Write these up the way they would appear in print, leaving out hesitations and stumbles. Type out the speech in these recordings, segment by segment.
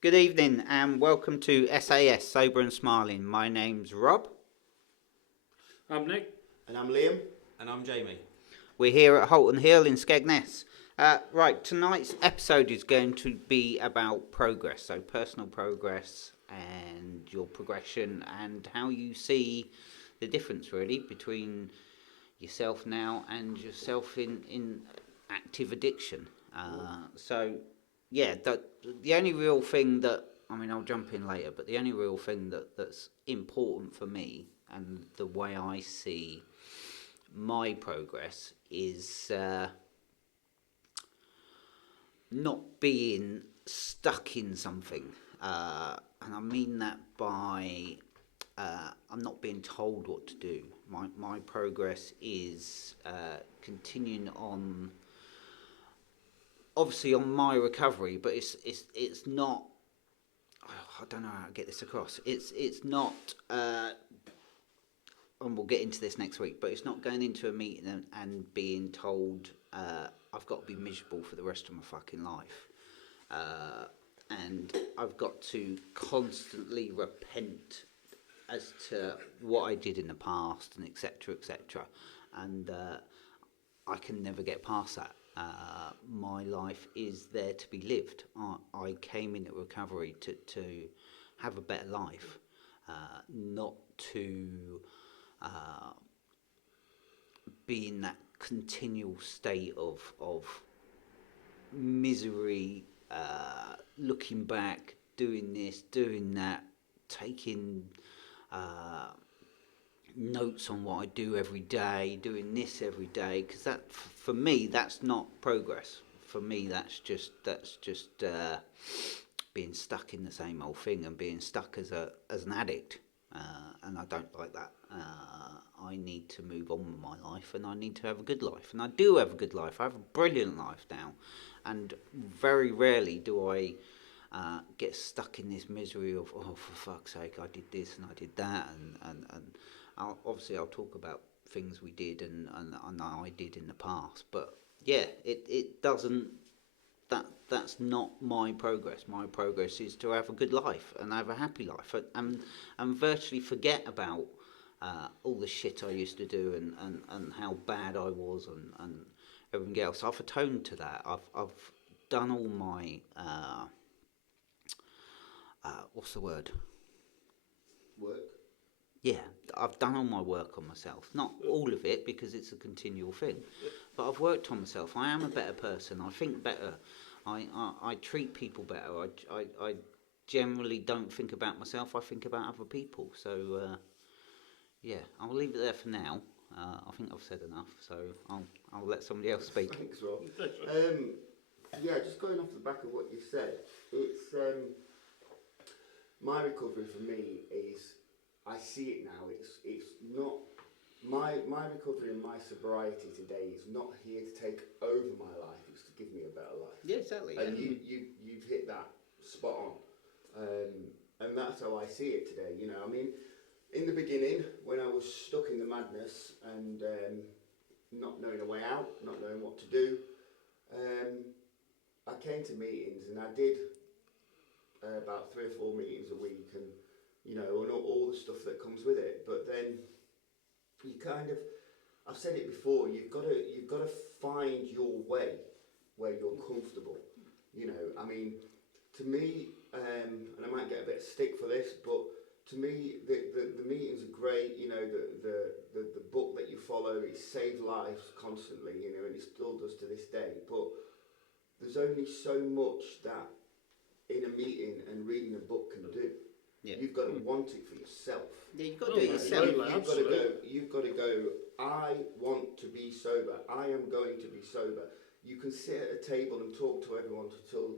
Good evening and welcome to SAS Sober and Smiling. My name's Rob. I'm Nick. And I'm Liam. And I'm Jamie. We're here at Holton Hill in Skegness. Right, tonight's episode is going to be about progress, so personal progress and your progression and how you see the difference really between yourself now and yourself in active addiction. The only real thing that I'll jump in later, but the only real thing that's important for me and the way I see my progress is not being stuck in something. And I mean that by I'm not being told what to do. My progress is continuing on, obviously on my recovery, but it's not. I don't know how to get this across. It's not. And we'll get into this next week, but it's not going into a meeting and being told I've got to be miserable for the rest of my fucking life. And I've got to constantly repent as to what I did in the past and etc. etc. And I can never get past that. My life is there to be lived. I came into recovery to have a better life, not to be in that continual state of misery, looking back, doing this, doing that, taking notes on what I do every day, doing this every day, because that, for me, that's not progress. For me, that's just being stuck in the same old thing and being stuck as an addict, and I don't like that. I need to move on with my life, and I need to have a good life, and I do have a good life. I have a brilliant life now, and very rarely do I get stuck in this misery of, oh, for fuck's sake, I did this and I did that, and I'll talk about things we did and I did in the past, but yeah, it doesn't. That's not my progress. My progress is to have a good life and have a happy life, and virtually forget about all the shit I used to do and how bad I was and everything else. I've atoned to that. I've done all my what's the word? Work. Yeah, I've done all my work on myself. Not all of it, because it's a continual thing, but I've worked on myself. I am a better person. I think better. I treat people better. I generally don't think about myself. I think about other people. So yeah, I'll leave it there for now. I think I've said enough. So I'll let somebody else speak. Thanks, Rob. Yeah, just going off the back of what you said, it's my recovery for me is, I see it now. It's not my recovery and my sobriety today is not here to take over my life. It's to give me a better life. Yeah, exactly. And you've hit that spot on, and that's how I see it today. You know, I mean, in the beginning when I was stuck in the madness and not knowing a way out, not knowing what to do, I came to meetings and I did about 3 or 4 meetings a week, and you know, and all the stuff that comes with it. But then you kind of, I've said it before, you've got to find your way where you're comfortable. You know, I mean, to me, and I might get a bit of stick for this, but to me, the meetings are great. You know, the book that you follow, it saves lives constantly. You know, and it still does to this day. But there's only so much that in a meeting and reading a book can do. Yeah. You've got to want it for yourself. Yeah, you've got to do it yourself. You've got to go, I want to be sober. I am going to be sober. You can sit at a table and talk to everyone until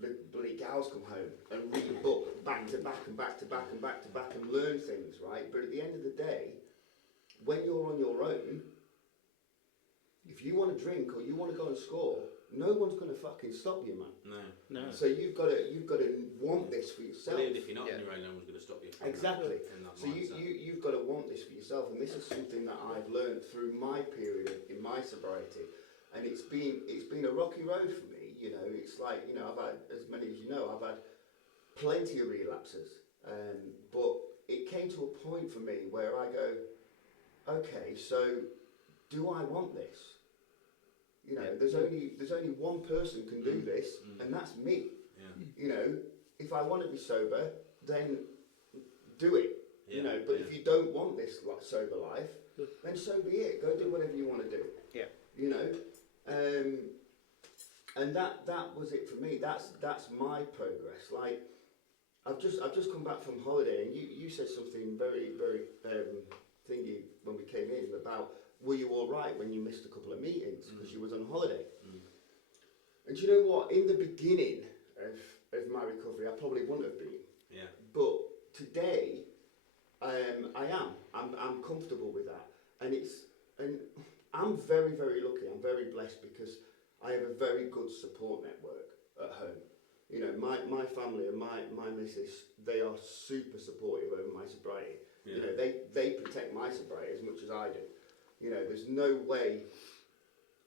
the bloody gals come home and read a book back to back and back to back and back to back and learn things, right? But at the end of the day, when you're on your own, if you want to drink or you want to go and score, no one's going to fucking stop you, man. No. So you've got to want this for yourself. Well, even if you're not on your own, no one's going to stop you. Exactly. So mindset. you've got to want this for yourself, and this is something that I've learned through my period in my sobriety, and it's been a rocky road for me. You know, it's like, you know, I've had, as many as you know, I've had plenty of relapses, but it came to a point for me where I go, okay, so do I want this? You know, there's only one person can do this, and that's me. Yeah. You know, if I want to be sober, then do it. Yeah. You know, but if you don't want this sober life, then so be it. Go do whatever you want to do. Yeah. You know, and that was it for me. That's my progress. Like, I've just come back from holiday, and you said something very thingy when we came in about, were you all right when you missed a couple of meetings because you was on holiday? And do you know what? In the beginning of my recovery, I probably wouldn't have been. Yeah. But today, I'm comfortable with that, and I'm very lucky. I'm very blessed because I have a very good support network at home. You know, my family and my missus, they are super supportive over my sobriety. Yeah. You know, they protect my sobriety as much as I do. You know, there's no way.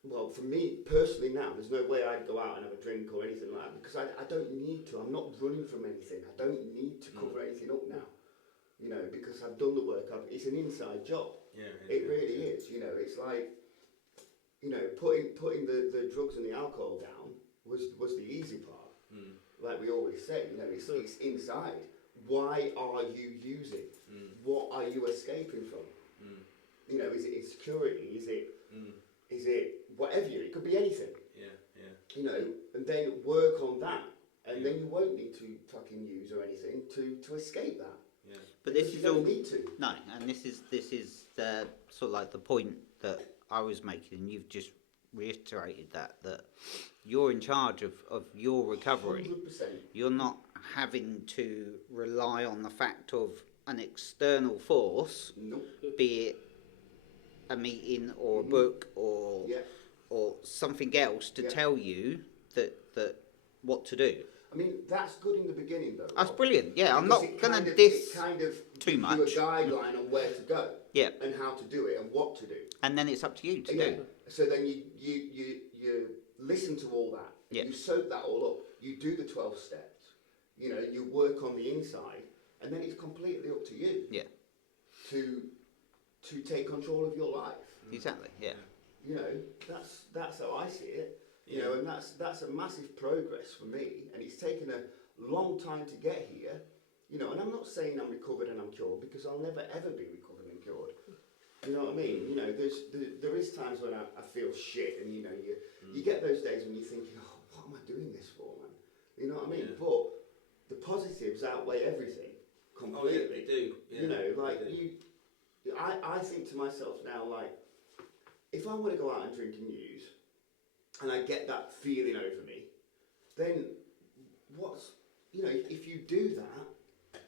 Well, for me personally now, there's no way I'd go out and have a drink or anything like that because I don't need to. I'm not running from anything. I don't need to cover anything up now. You know, because I've done the work. It's an inside job. Yeah. It really is. You know, it's like, you know, putting the drugs and the alcohol down was the easy part. Like we always say, you know, it's inside. Why are you using? What are you escaping from? You know, is it insecurity? Is it whatever? It could be anything. Yeah. You know, and then work on that, and then you won't need to fucking use or anything to escape that. Yeah. But this You is don't all need to. no, and this is the sort of like the point that I was making, and you've just reiterated that you're in charge of your recovery. 100%. You're not having to rely on the fact of an external force, Nope. be it a meeting or a book or Yeah. or something else to Yeah. tell you that what to do. I mean, that's good in the beginning, though. That's Rob, brilliant. Yeah, I'm because not it gonna kind of- diss it kind of too gives much. you a guideline on where to go. Yeah. And how to do it and what to do. And then it's up to you to Yeah. do. So then you listen to all that. Yeah. You soak that all up. You do the 12 steps. You know, you work on the inside, and then it's completely up to you. Yeah. To take control of your life. Exactly. Yeah. You know, that's how I see it. You know, and that's a massive progress for me, and it's taken a long time to get here. You know, and I'm not saying I'm recovered and I'm cured, because I'll never ever be recovered and cured. You know what I mean? You know, there is times when I feel shit, and you know, you get those days when you're thinking, oh, what am I doing this for, man? You know what I mean? Yeah. But the positives outweigh everything completely. Oh, yeah, they do. Yeah, You know, like they do. I think to myself now, like, if I want to go out and drink and use, and I get that feeling over me, then if you do that,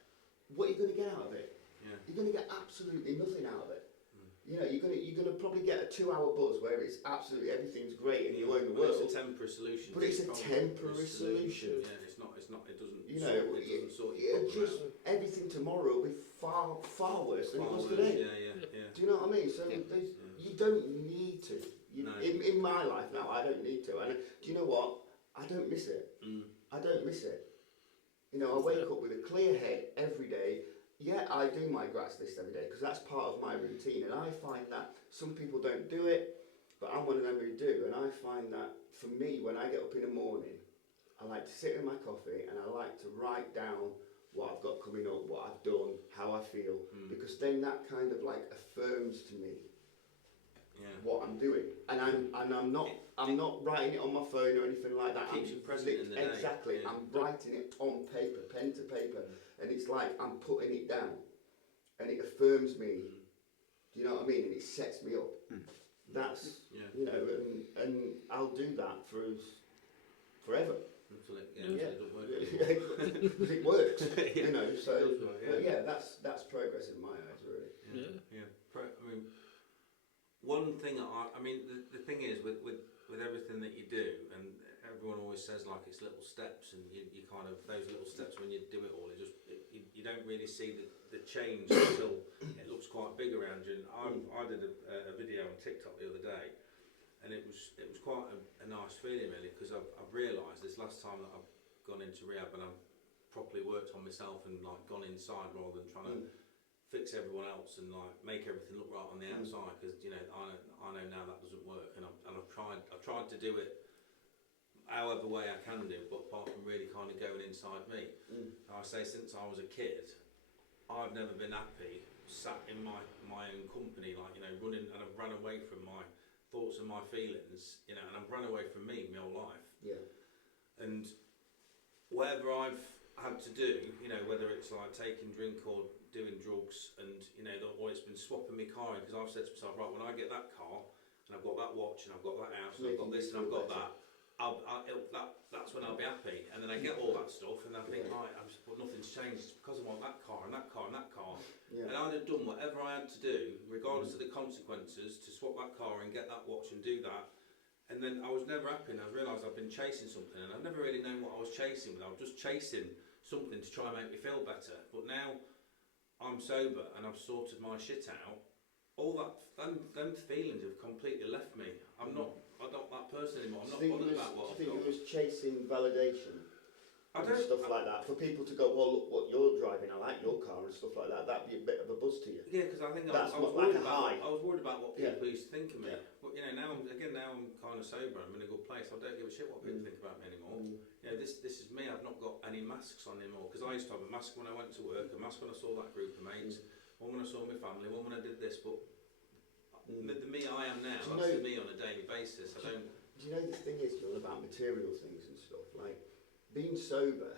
what are you going to get out of it? Yeah. You're going to get absolutely nothing out of it. You know, you're gonna probably get a 2-hour buzz where it's absolutely everything's great and you own the Well, world. it's a temporary solution. But it's a problem. temporary It's solution. Yeah, it's not. It doesn't. You know, it doesn't sort your problem just out. everything tomorrow will be far worse than it Far was worse, today. Yeah. Do you know what I mean? So you don't need to. No. In my life now, I don't need to. And do you know what? I don't miss it. I don't miss it. You know, I wake up with a clear head every day. Yeah, I do my grass list every day because that's part of my routine, and I find that some people don't do it, but I'm one of them who do. And I find that for me, when I get up in the morning, I like to sit with my coffee and I like to write down what I've got coming up, what I've done, how I feel, because then that kind of like affirms to me what I'm doing, and I'm not writing it on my phone or anything like that. Keeps you present in the day. Exactly, Yeah. I'm writing it on paper, pen to paper, and it's like I'm putting it down, and it affirms me. Do you know what I mean? And it sets me up. That's you know, and I'll do that for forever. Until it, Yeah. until it doesn't work. Because it works. You know, so It does work, but yeah, that's progress in my eyes, really. Yeah. I mean, one thing I mean, the thing is with everything that you do, and everyone always says like it's little steps, and you kind of those little steps when you do it all, you don't really see the change until it looks quite big around you. And I did a video on TikTok the other day, and it was quite a nice feeling really, because I've realised this last time that I've gone into rehab, and I'm properly worked on myself and like gone inside rather than trying to fix everyone else and like make everything look right on the outside, because you know I know now that doesn't work, and I've tried to do it however way I can do, but apart from really kind of going inside me. I say since I was a kid, I've never been happy sat in my own company, like, you know, running, and I've run away from my thoughts and my feelings, you know, and I've run away from me my whole life. Yeah. And whatever I've had to do, you know, whether it's like taking drink or doing drugs, and you know, or it's been swapping my car, because I've said to myself, right, when I get that car and I've got that watch and I've got that house and I've got this and I've got that, that's when I'll be happy. And then I get all that stuff and I think, right, but nothing's changed. It's because I want that car and that car and that car. Yeah. And I'd have done whatever I had to do, regardless of the consequences, to swap that car and get that watch and do that. And then I was never happy, and I realised I've been chasing something, and I've never really known what I was chasing, but I was just chasing something to try and make me feel better. But now I'm sober and I've sorted my shit out, all that, them feelings have completely left me. I'm not that person anymore. I'm not bothered about what I've got. Do you think it was chasing validation? I And don't, stuff like that, for people to go, well, look what you're driving, I like your car and stuff like that. That'd be a bit of a buzz to you. yeah, because I think That's I was like worried a about. high. I was worried about what people Yeah. used to think of me. Yeah. But you know, now I'm kind of sober. I'm in a good place. I don't give a shit what people think about me anymore. You know, this is me. I've not got any masks on anymore, because I used to have a mask when I went to work, a mask when I saw that group of mates, one when I saw my family, one when I did this. But the me I am now, Do you that's know- the me on a daily basis. I don't. Do you know the thing is, John, about material things and stuff, like being sober,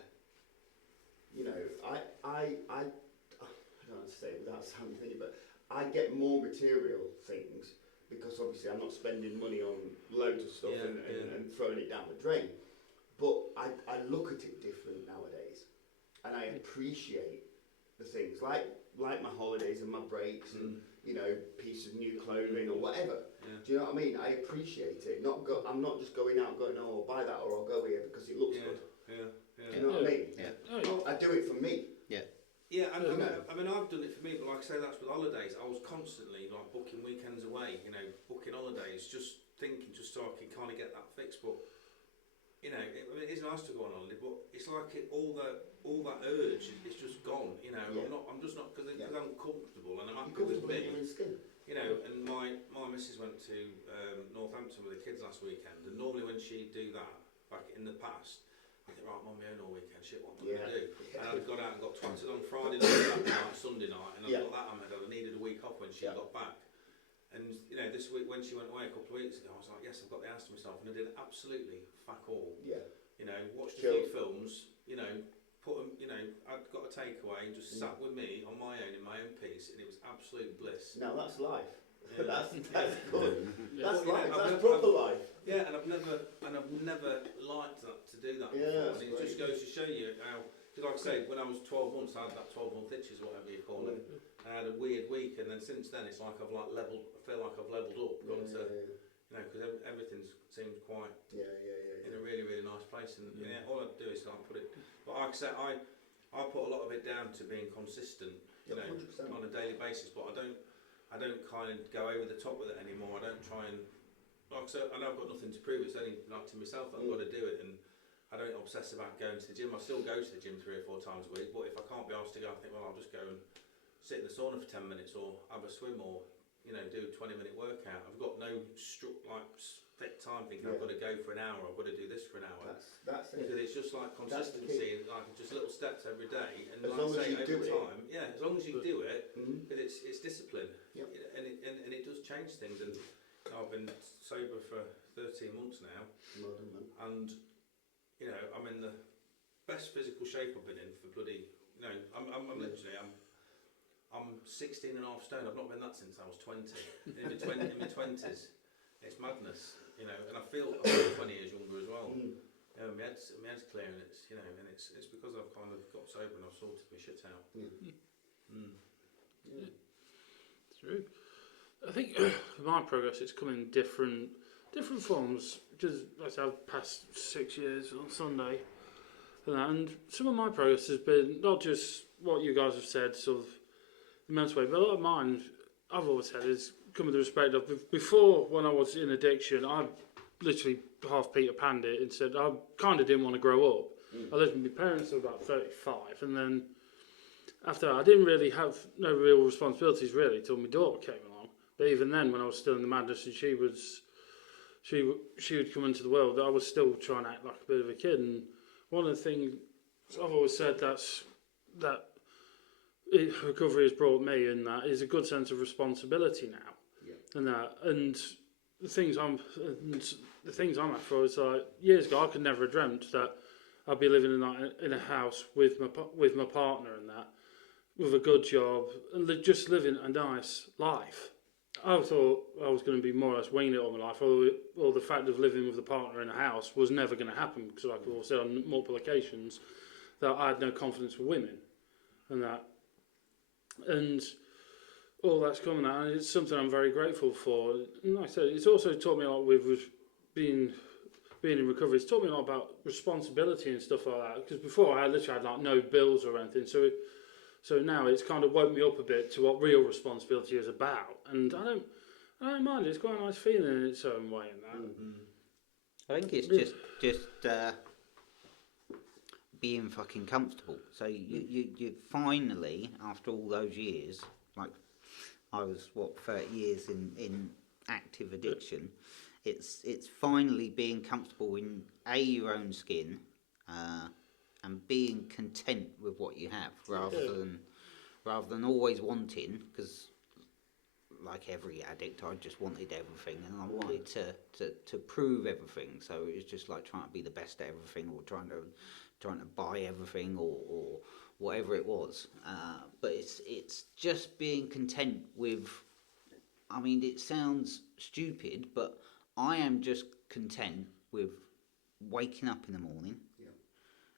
you know, I don't know how to say it without sounding funny, but I get more material things because obviously I'm not spending money on loads of stuff and throwing it down the drain. But I look at it different nowadays, and I appreciate the things like my holidays and my breaks and, you know, piece of new clothing or whatever. Yeah. Do you know what I mean? I appreciate it. I'm not just going out going, oh, I'll buy that or I'll go here because it looks good. Yeah. Do you know what I mean? Yeah. Oh, yeah. I do it for me. Yeah, and You know. I mean, I've done it for me, but like I say, that's with holidays. I was constantly like booking weekends away, you know, booking holidays, just thinking, just so I can kind of get that fixed. But you know, it is nice to go on holiday, but it's like all that urge, it's just gone. You know, Yeah. I'm just not, because I'm comfortable and I'm happy You're with comfortable in your me. own skin. You know, and my missus went to Northampton with the kids last weekend, and normally when she'd do that back in the past, I think, right, I'm on my own all weekend, shit, what am I going to do? And I'd got out and got twatted on Friday night, Saturday night, Sunday night, and I'd got that on my head. I needed a week off when she got back. And, you know, this week when she went away a couple of weeks ago, I was like, yes, I've got the house to myself, and I did absolutely fuck all. Yeah. You know, watched a Chill. few films, you know, put them, you know, I'd got a takeaway, just sat with me on my own in my own peace, and it was absolute bliss. Now that's life. Yeah. that's good. That's Well, life. yeah, That's I've- proper life. Yeah, and I've never liked that, to do that Yeah, before. that's And it just great. goes to show you how, because like I say, when I was 12 months, I had that 12-month itches, whatever you call it. I had a weird week, and then since then, it's like I've like leveled. I feel like I've leveled up, gone to, you know, because everything seems quite in a really, really nice place. And yeah, all I do is like put it. But like I said, I put a lot of it down to being consistent, you know, 100%. on a daily basis. But I don't kind of go over the top with it anymore. I don't try and, like I said, I know I've got nothing to prove. It's only like to myself that I've got to do it, and I don't obsess about going to the gym. I still go to the gym 3 or 4 times a week, but if I can't be asked to go, I think, well, I'll just go and sit in the sauna for 10 minutes, or have a swim, or you know, do a 20-minute workout. I've got no set time thinking I've got to go for an hour. I've got to do this for an hour. That's it. Because it's just like That's the consistency, like just little steps every day, and As like long I as say, you over do it. time, yeah, as long as you do it, Mhm. but it's discipline, Yep. and it does change things. And I've been sober for 13 months now, Well done, man. and you know, I'm in the best physical shape I've been in for bloody, you know, I'm literally, I'm 16 and a half stone. I've not been that since I was 20. In my 20s, it's madness, you know, and I feel 20 years younger as well. Mm. You know, my head's clear, and it's, you know, and it's because I've kind of got sober and I've sorted my shit out. It's true. I think my progress, it's come in different forms, because like I said, I've passed 6 years on Sunday, and some of my progress has been not just what you guys have said, sort of the mental way, but a lot of mine, I've always said, is come with the respect of, before, when I was in addiction, I literally half Peter Panned it and said I kind of didn't want to grow up, I lived with my parents until about 35, and then after that, I didn't really have no real responsibilities really till my daughter came along. But even then, when I was still in the madness and she would come into the world, I was still trying to act like a bit of a kid. And one of the things I've always said that recovery has brought me, and that is a good sense of responsibility now. Yeah. And the things I'm at for is like years ago I could never have dreamt that I'd be living in a house with my partner and that, with a good job and just living a nice life. I thought I was going to be more or less winging it all my life, or the fact of living with a partner in a house was never going to happen, because like I've said on multiple occasions that I had no confidence with women and that, and all that's coming out, and it's something I'm very grateful for. And like I said, it's also taught me a lot with being in recovery. It's taught me a lot about responsibility and stuff like that, because before I literally had like no bills or anything, so now it's kind of woke me up a bit to what real responsibility is about, and I don't mind it. It's quite a nice feeling in its own way, and that. I think it's just being fucking comfortable. So you finally, after all those years, like I was 30 years in active addiction. It's finally being comfortable in your own skin, and being content with what you have, rather than always wanting. Because like every addict, I just wanted everything, and I wanted to prove everything. So it was just like trying to be the best at everything, or trying to buy everything, or whatever it was. But it's just being content with. I mean, it sounds stupid, but I am just content with waking up in the morning.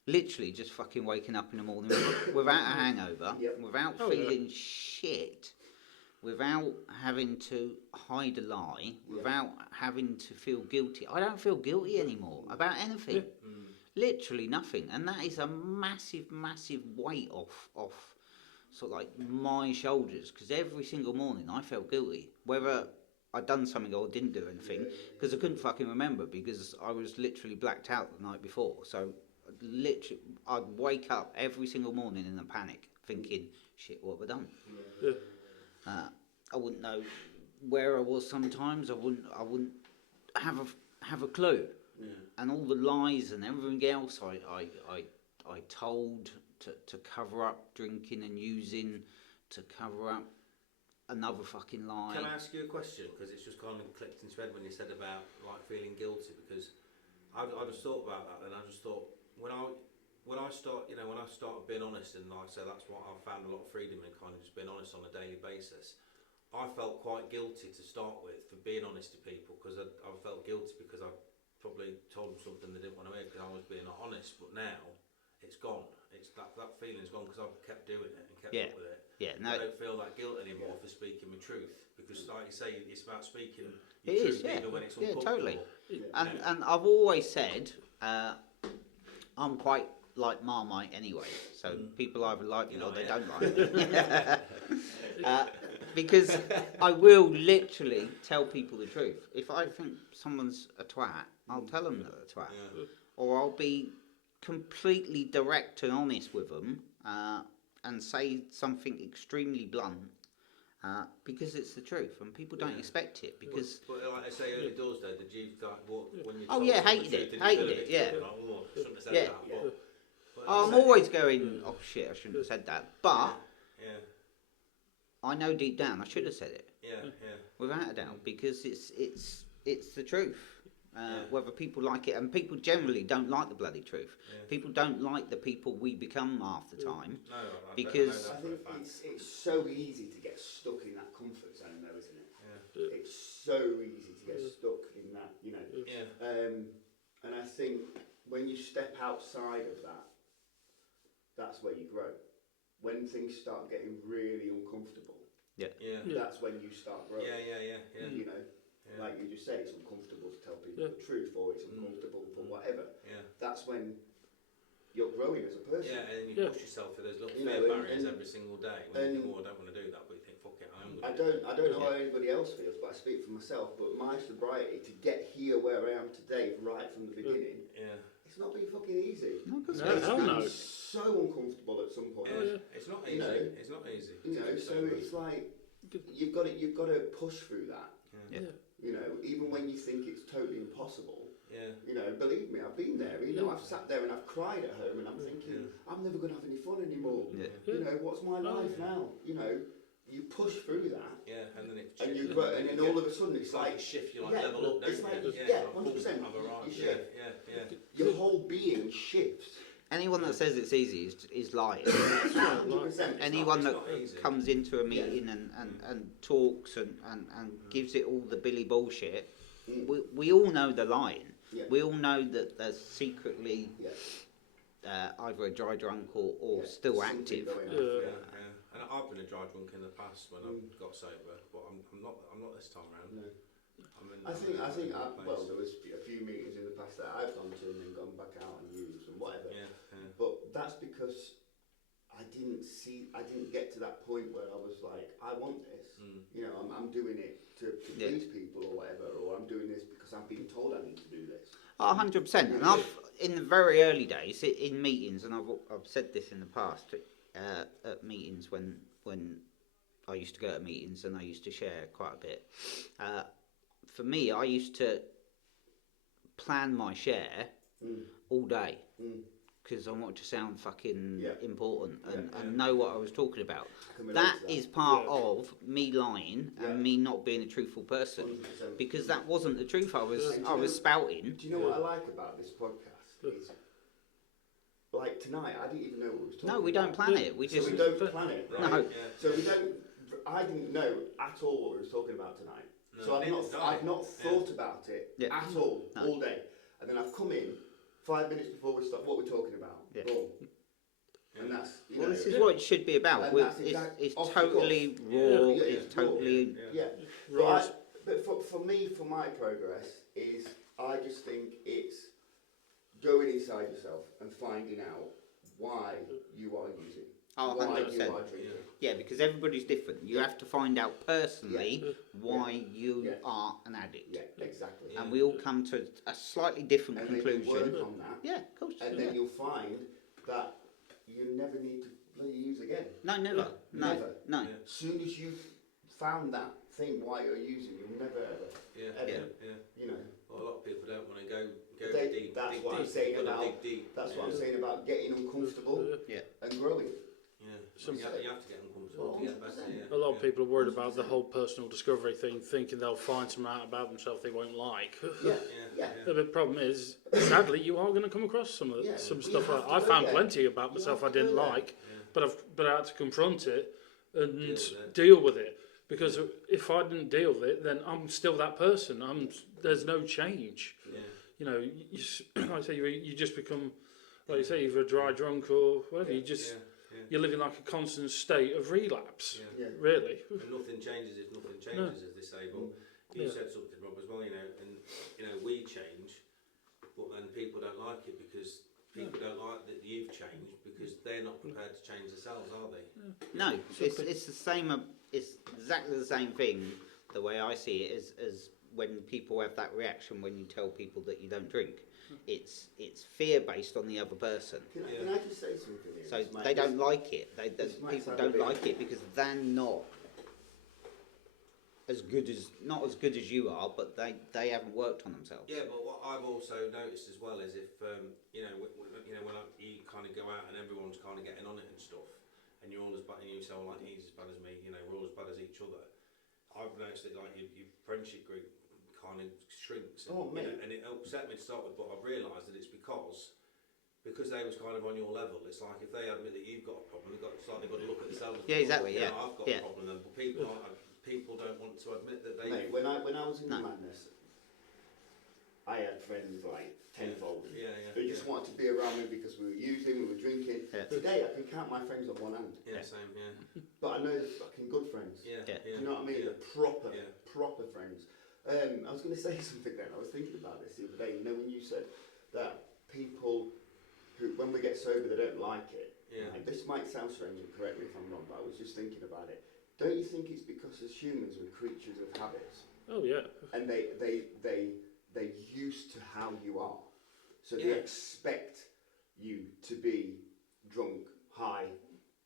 Literally just fucking waking up in the morning without a hangover, without feeling shit, without having to hide a lie, without having to feel guilty. I don't feel guilty anymore about anything. Literally nothing. And that is a massive, massive weight off sort of like my shoulders, because every single morning I felt guilty, whether I'd done something or didn't do anything, because I couldn't fucking remember, because I was literally blacked out the night before. So literally I'd wake up every single morning in a panic thinking, shit, what have I done? I wouldn't know where I was sometimes. I wouldn't have a clue. And all the lies and everything else I told to cover up drinking and using, to cover up another fucking lie. Can I ask you a question? Because it's just kind of clicked into my head when you said about like feeling guilty. Because I just thought about that, and I just thought when I started being honest, and like I say, that's what I've found a lot of freedom in, kind of just being honest on a daily basis. I felt quite guilty to start with for being honest to people, because I felt guilty because I probably told them something they didn't want to hear because I was being honest. But now it's gone. It's that feeling's gone because I've kept doing it and kept up with it. I don't feel that guilt anymore for speaking my truth, because like you say, it's about speaking your truth even when it's uncomfortable. Totally. And I've always said I'm quite like Marmite anyway, so people either like me or they don't like me. Because I will literally tell people the truth. If I think someone's a twat, I'll tell them they're a twat. Or I'll be completely direct and honest with them, and say something extremely blunt, because it's the truth, and people don't expect it. Because but like I say, early doors though, did you when you hated it, shouldn't have said that, but I'm always going, oh shit, I shouldn't have said that, but I know deep down I should have said it, without a doubt, because it's the truth. Whether people like it, and people generally don't like the bloody truth. People don't like the people we become half the time, because I think it's so easy to get stuck in that comfort zone, though, isn't it? It's so easy to get stuck in that, you know. And I think when you step outside of that, that's where you grow. When things start getting really uncomfortable, that's when you start growing. You know. Like you just said, it's uncomfortable to tell people the truth, or it's uncomfortable for whatever. That's when you're growing as a person. And then you push yourself through those little fear barriers every single day. When you think, I don't want to do that, but you think, fuck it, I'm going to do it. I don't know how anybody else feels, but I speak for myself. But my sobriety, to get here where I am today, right from the beginning, it's not been fucking easy. No, 'cause No, It's hell been no. so uncomfortable at some point. Oh, yeah. It's not You easy. know, It's not easy. You know, so it's like you've got to push through that. Yeah. Yeah. You know, even when you think it's totally impossible. Yeah. You know, believe me, I've been there. You know, I've sat there and I've cried at home, and I'm thinking, I'm never going to have any fun anymore. Yeah. You know, what's my Oh, life yeah. now? You know, you push through that, Yeah, and then it and you shifts, grow, and then all of a sudden it's like a shift. You like yeah, level up, don't it's you? like- yeah, yeah, like, 100%, I've arrived. you Yeah, shift. yeah. your whole being shifts. anyone that says it's easy is lying. 100%. Anyone that it's not easy. comes into a meeting and talks and gives it all the Billy bullshit, Mm. we all know they're lying. Yeah. We all know that they're secretly Yeah. either a dry drunk or Yeah, still something active. going on. Yeah. Yeah. And I've been a dry drunk in the past when Mm. I got sober, but I'm not this time round. No. I'm in a good Well, place. there was a few meetings in the past that I've gone to and then gone back out and used and whatever. Yeah, yeah. But that's because I didn't get to that point where I was like, I want this. Mm. You know, I'm doing it to Yeah. please people or whatever, or I'm doing this because I'm being told I need to do this. 100%. And I've, in the very early days, in meetings, and I've said this in the past, at meetings when I used to go to meetings and I used to share quite a bit. For me, I used to plan my share Mm. all day Mm. because I wanted to sound fucking Yeah. important and, Yeah. and know what I was talking about. I can relate That to is part Yeah. of me lying Yeah. and me not being a truthful person 100%. because that wasn't the truth I was Yeah. I was spouting. Do you know what I like about this podcast? Is like tonight, I didn't even know what we was talking No, we don't about. plan it. We So just we don't plan it, right? No. Yeah. So we don't. I didn't know at all what we was talking about tonight. No, So neither did I've not Yeah. thought about it Yeah. at all No. day, and then I've come in 5 minutes before we start. What we're talking about? Yeah. Boom. Yeah. And that's well, this is Yeah. what it should be about. And We're- that's exact- it's off the totally cuff. raw. Yeah, It's raw. totally yeah. Right. But for me, for my progress, is I just think it's going inside yourself and finding out why you are using, Oh, why 100%. you are drinking. Yeah, because everybody's different. You have to find out personally why you Yeah. are an addict, Yeah, exactly. and we all come to a slightly different And then you conclusion. work on that, Yeah, of course. and then you'll find that you never need to bloody use again. No, never. No, Never. no. Yeah. As soon as you've found that thing why you're using, you'll never ever, Yeah, ever, yeah, yeah. you know. Well, a lot of people don't want to go They- deep. that's dig what I'm deep. saying You've got to about- dig deep. That's what yeah. I'm saying about getting uncomfortable Yeah. and growing. Yeah, Some- you have to get uncomfortable to get better. Yeah. A lot of people are worried about the whole personal discovery thing, thinking they'll find something out about themselves they won't like. Yeah, Yeah, yeah. The problem is, sadly, you are going to come across some Yeah, some but stuff. you have to I go found there. plenty about You myself I have to didn't go there. like, Yeah. but I had to confront it and Deal with it. deal with it. Because if I didn't deal with it, then I'm still that person. There's no change. Yeah. You know, like I say, you just become, like you say, either a dry drunk or whatever. You just Yeah. you're living like a constant state of relapse. Yeah. Yeah. Really. And nothing changes if nothing changes, as they say. But you Yeah. said something, Rob, as well. And we change, but then people don't like it because people don't like that you've changed because they're not prepared to change themselves, are they? No, it's the same. It's exactly the same thing. The way I see it as when people have that reaction when you tell people that you don't drink. It's fear based on the other person. Can I just say something here? So This might- they don't like it. this might People sound a don't bit- like it because they're not as good as you are, but they haven't worked on themselves. Yeah, but what I've also noticed as well is if when you kind of go out and everyone's kind of getting on it and stuff, and you're all as bad, and you sound like he's as bad as me, we're all as bad as each other. I've noticed that like your friendship group kind of shrinks, and, Oh, mate. and it upset me to start with, but I've realised that it's because they was kind of on your level. It's like if they admit that you've got a problem, it's like they've got to look at themselves. Yeah, exactly, You know, yeah, I've got yeah. a problem, then, but people don't want to admit that they. Mate, when I was in the No. madness, I had friends like tenfold. Yeah, They just wanted to be around me because we were using, we were drinking. Yeah. Today I can count my friends on one hand, Yeah, same. Yeah, but I know they're fucking good friends. yeah, Yeah. Do you know what I mean? Yeah. They're proper, Yeah. proper friends. I was going to say something then. I was thinking about this the other day. You know, when you said that people who, when we get sober, they don't like it. Yeah. Right? This might sound strange, and correct me if I'm wrong, but I was just thinking about it. Don't you think it's because as humans we're creatures of habits, Oh yeah. and they're used to how you are. So they expect you to be drunk, high,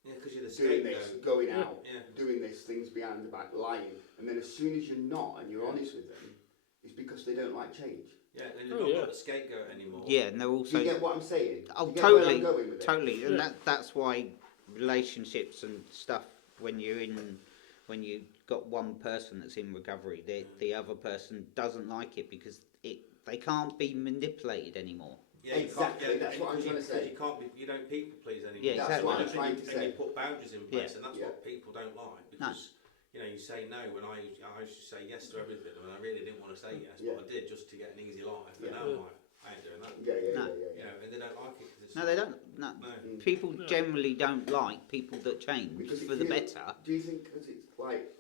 Yeah, because you're the doing this, scapegoat. going out, Yeah. doing this, things behind the back, lying. And then as soon as you're not and you're honest with them, it's because they don't like change. Yeah, and you're Oh, not yeah. got the scapegoat anymore. Yeah, and they're Do also you get what I'm saying? Oh, Do you get totally, where I'm going with it? totally, and Yeah. that's why relationships and stuff when you got one person that's in recovery, the other person doesn't like it because they can't be manipulated anymore. Yeah, you Exactly, can't, yeah, that's what I'm because trying to say. You can't be, you don't people please anymore. Yeah, That's exactly. what I'm And trying you- to And say. you put boundaries in place, Yeah. and that's Yeah. what people don't like because you say no. When I used to say yes to everything, and I really didn't want to say yes, Yeah. but I did just to get an easy life. Yeah. And now I'm like, I ain't doing that. Yeah. No. You know, and they don't like it. 'Cause it's No, they don't. No, No. people generally don't like people that change Because for it the feels- better. Do you think because it's like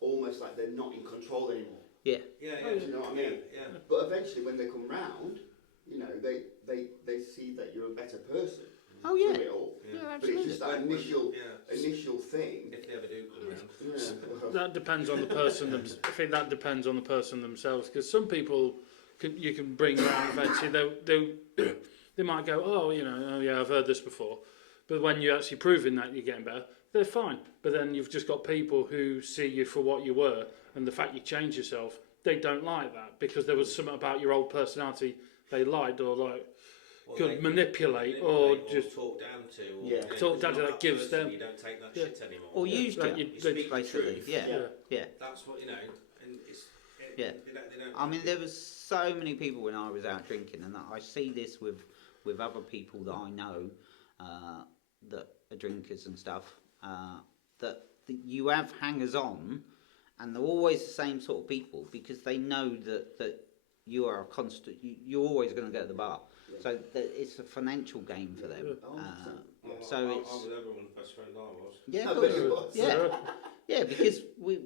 almost like they're not in control anymore? Yeah, Yeah, Do you know what I mean? Yeah. But eventually, when they come round, you know, they see that you're a better person. Oh, yeah. Through it all. Yeah. yeah, But absolutely. it's just that initial Yeah. initial thing. If they ever do come round. Yeah. That depends on the person. I think that depends on the person themselves. Because some people, you can bring around eventually. They might go, oh, oh yeah, I've heard this before. But when you're actually proving that you're getting better, they're fine. But then you've just got people who see you for what you were, and the fact you changed yourself, they don't like that because there was something about your old personality they liked or like Or could they manipulate or just talk down to. Or, Yeah. Talk down to you're that not gives person, them- You don't take that Yeah. shit anymore. Or used like to, you speak the basically. truth. Yeah, yeah. That's what and it's. Yeah. They don't I mean, like there it. was so many people when I was out drinking, and I see this with other people that I know that are drinkers and stuff. That you have hangers on, and they're always the same sort of people because they know that you are a constant. You're always going to go to the bar, so that it's a financial game for them. Oh, 100%. Well, So I it's was everyone's best friend. I was. yeah, I of bet course. you was. Yeah, yeah, because we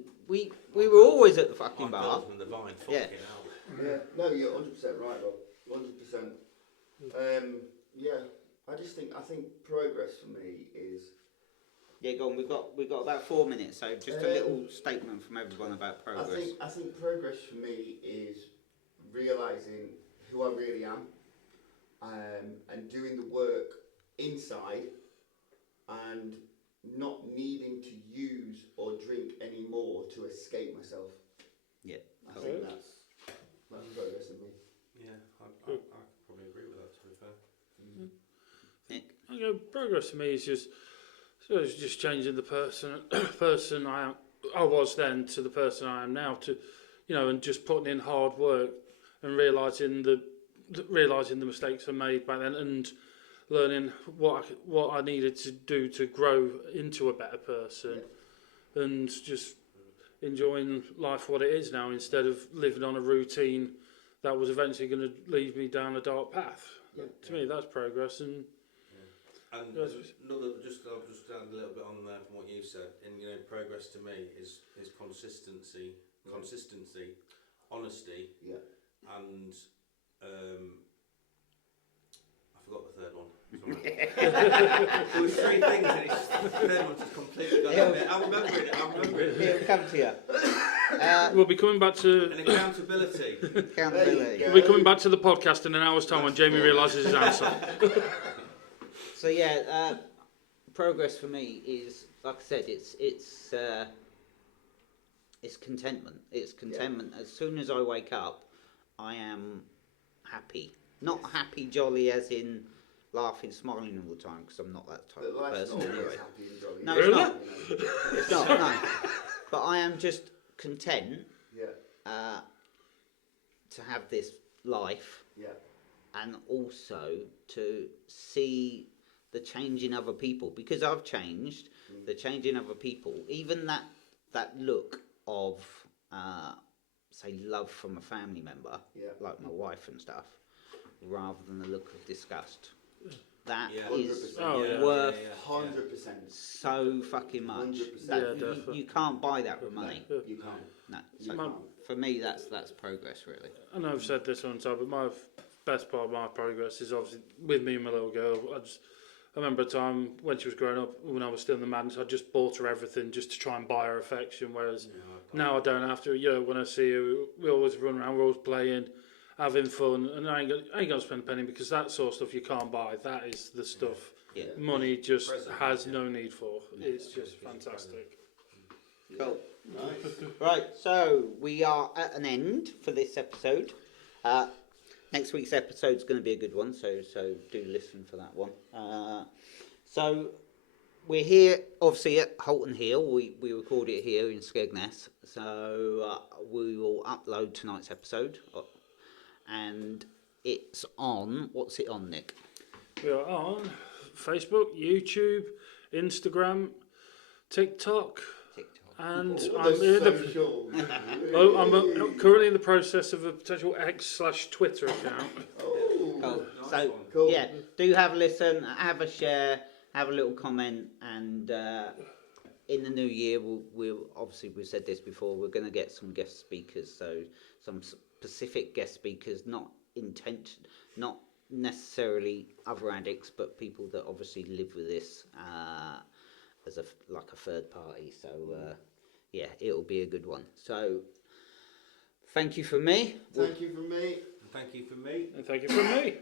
were always at the fucking I'm bar. from the vine. Yeah. Fucking hell. Yeah, no, you're 100% right, Rob. 100%. Yeah, I think progress for me is Yeah, go on. We've got about 4 minutes, so just a little statement from everyone about progress. I think progress for me is realizing who I really am, and doing the work inside, and not needing to use or drink anymore to escape myself. Yeah. I think that's progress in me. Yeah, I could probably agree with that. To be fair. progress for me is just it's just changing the person I was then to the person I am now, to and just putting in hard work and realizing the mistakes I made back then, and learning what I needed to do to grow into a better person, and just enjoying life for what it is now, instead of living on a routine that was eventually going to lead me down a dark path. To me, that's progress. And And Yes. I'll just add a little bit on there from what you said. And progress to me is consistency, honesty, Yeah. and I forgot the third one. There was three things, and it's the third one just completely gone out there. I'm remembering it. It'll come to you. we'll be coming back to And accountability. Accountability. There we'll be coming back to the podcast in an hour's time when Jamie realises his answer. So yeah, progress for me is, like I said, it's contentment. It's contentment. As soon as I wake up, I am happy. Not happy, jolly, as in laughing, smiling all the time, because I'm not that type But of life's person not always anyway. happy and jolly. No, it's not. You know. It's not. No. But I am just content Yeah, to have this life, yeah, and also to see the change in other people, because I've changed. The change in other people, even that look of say love from a family member, yeah. like my wife and stuff, rather than the look of disgust. That Yeah. is 100%. Oh, yeah. worth 100%. so fucking much. 100%. That, Yeah, you, definitely. you can't buy that with money. You can't. No. You So can't. for me, that's progress, really. I know I've said this on time, but my best part of my progress is obviously with me and my little girl. I remember a time when she was growing up, when I was still in the madness, I just bought her everything just to try and buy her affection, whereas now I don't have to. When I see her, we always run around, we're always playing, having fun, and I ain't gonna spend a penny because that sort of stuff you can't buy. That is the stuff Yeah. money just Present, has yeah. no need for. It's just fantastic. Cool. Nice. Right, so we are at an end for this episode. Next week's episode is going to be a good one, so do listen for that one. So we're here, obviously, at Holton Hill. We record it here in Skegness. So we will upload tonight's episode. And it's on, what's it on, Nick? We are on Facebook, YouTube, Instagram, TikTok, TikTok. and All I'm the in the. socials. I'm currently in the process of a potential X/Twitter account. Oh, Cool. Nice So, one. Cool. yeah, do have a listen, have a share, have a little comment, and in the new year, we'll obviously, we've said this before, we're going to get some guest speakers, so some specific guest speakers, not necessarily other addicts, but people that obviously live with this as like a third party. So yeah, it'll be a good one. So thank you for me. thank you from me. And thank you for me. And thank you from me.